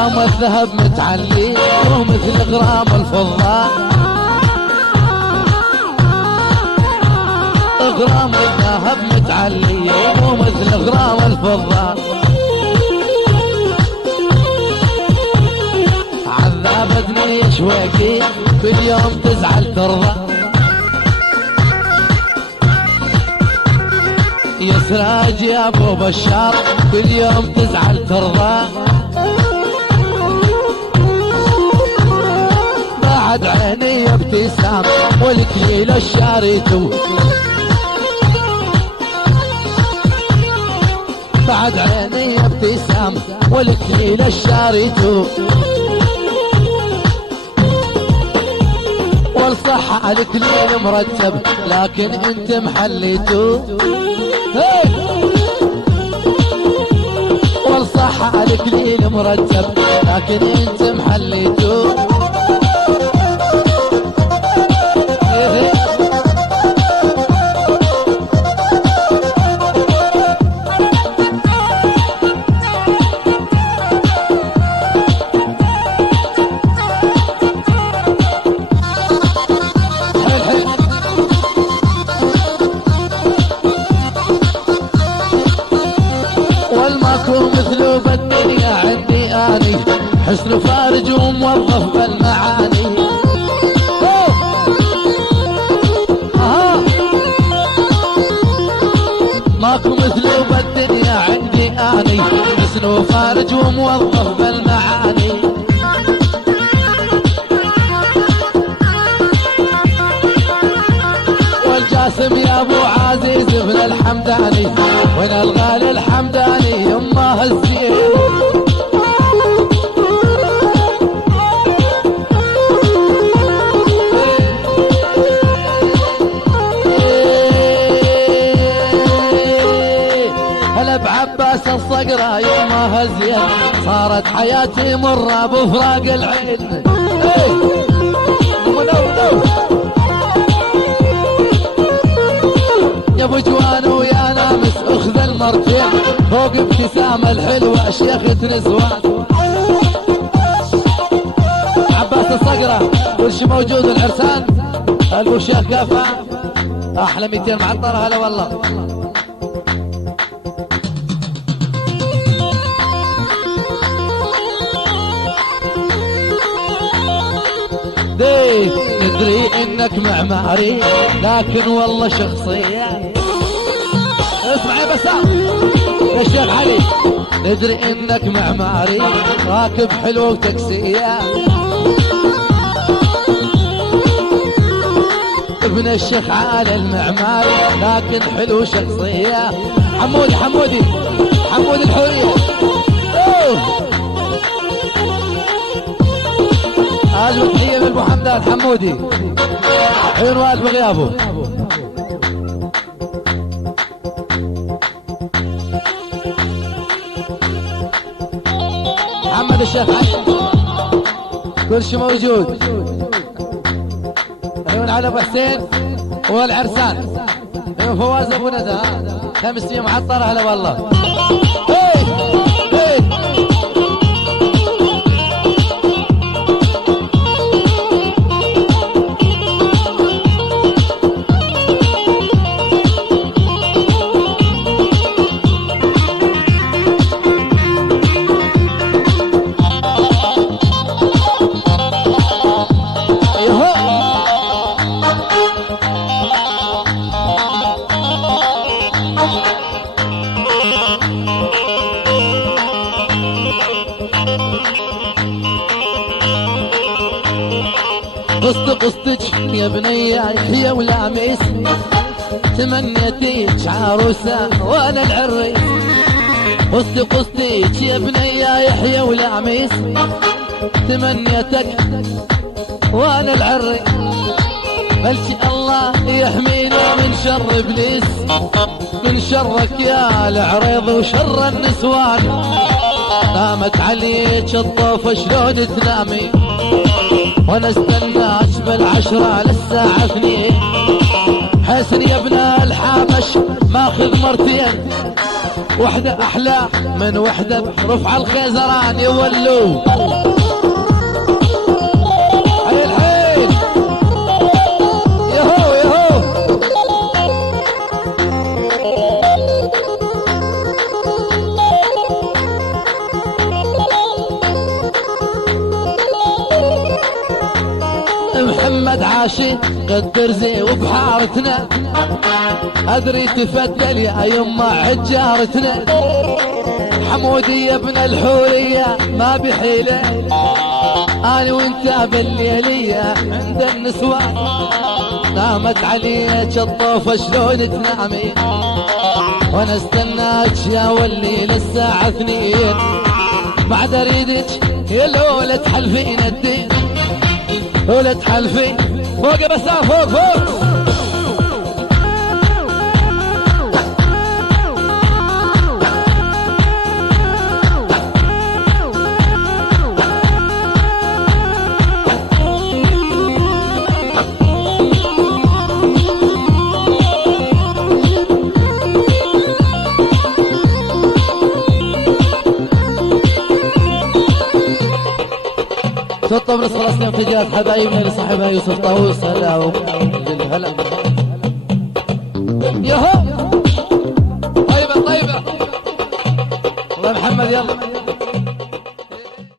غرام الذهب متعلي ومثل غرام الفضة، غرام الذهب متعلي ومثل غرام الفضة. عذبتني شويقي كل يوم تزعل ترضى، يا سراج يا ابو بشار كل يوم تزعل ترضى. بعد عيني ابتسام والكليل الشاريتو، بعد عيني ابتسام والكليل الشاريتو. والصح على الكليل مرتب لكن انت محليتو. والصح على الكليل مرتب لكن انت محليتو. مثلوب الدنيا عندي اني حسن فارج وموظف بالمعاني. ماكو مثلوب الدنيا عندي اني حسن فارج وموظف بالمعاني. والجاسم يا ابو عزيز ابن الحمداني وين الغالي الحمداني يما هالزين. هلا بعباس الصقرة يما هالزين صارت حياتي مرة بفراق العين. يا ابو جوان ويا نامس اخذ المرتين فوق ابتسامه الحلوه شيخة نسوان. عباس الصقره كل شي موجود العرسان ابو شيخ كفا احلى 200 معطره. هلا والله ندري انك معماري لكن والله شخصيه. اسمع يا بسام يا شيخ علي، ندري انك معماري راكب حلو وتكسيه. ابن الشيخ على المعماري لكن حلو شخصيه. حمودي الحوريه. هذه تحيه من ابو حمدان حمودي عيون والد بغيابه. محمد الشيخ كل شيء موجود. عيون على ابو حسين والعرسان. عيون فواز ابو ندى 500 معطره. هلا والله قصتك يا بني يحيى ولاميس تمنيتيك عروسه وانا العريس. قصتك يا بني يحيى ولاميس تمنيتك وانا العريس. بلشي الله يحمينا من شر ابليس من شرك يا العريض وشر النسوان. نامت عليك الطوفة شلون تنامي وانا استناش بال10 للساعة 2. حسن يا ابن الحابش ماخذ مرتين وحدة أحلى من وحدة رفع الخيزران يولوا حيل حيل يهو يهو محمد عاشي قدر زي وبحارتنا أدري تفدل يا يما حجارتنا حمودي يا ابن الحورية ما بحيلة أنا وانت بالليلية عند النسوان نامت عليك الطوفة شلون تنامي وانا استناك يا ولي للساعة 2 بعد اريدك يا لولا تحلفين الدين ولا تحلفين فوق بس فوق فوق طب خلاص امتجاز حبايبنا لصاحبها يوسف طاووس هلا هلا ياهو طيبه طيبه والله محمد يلا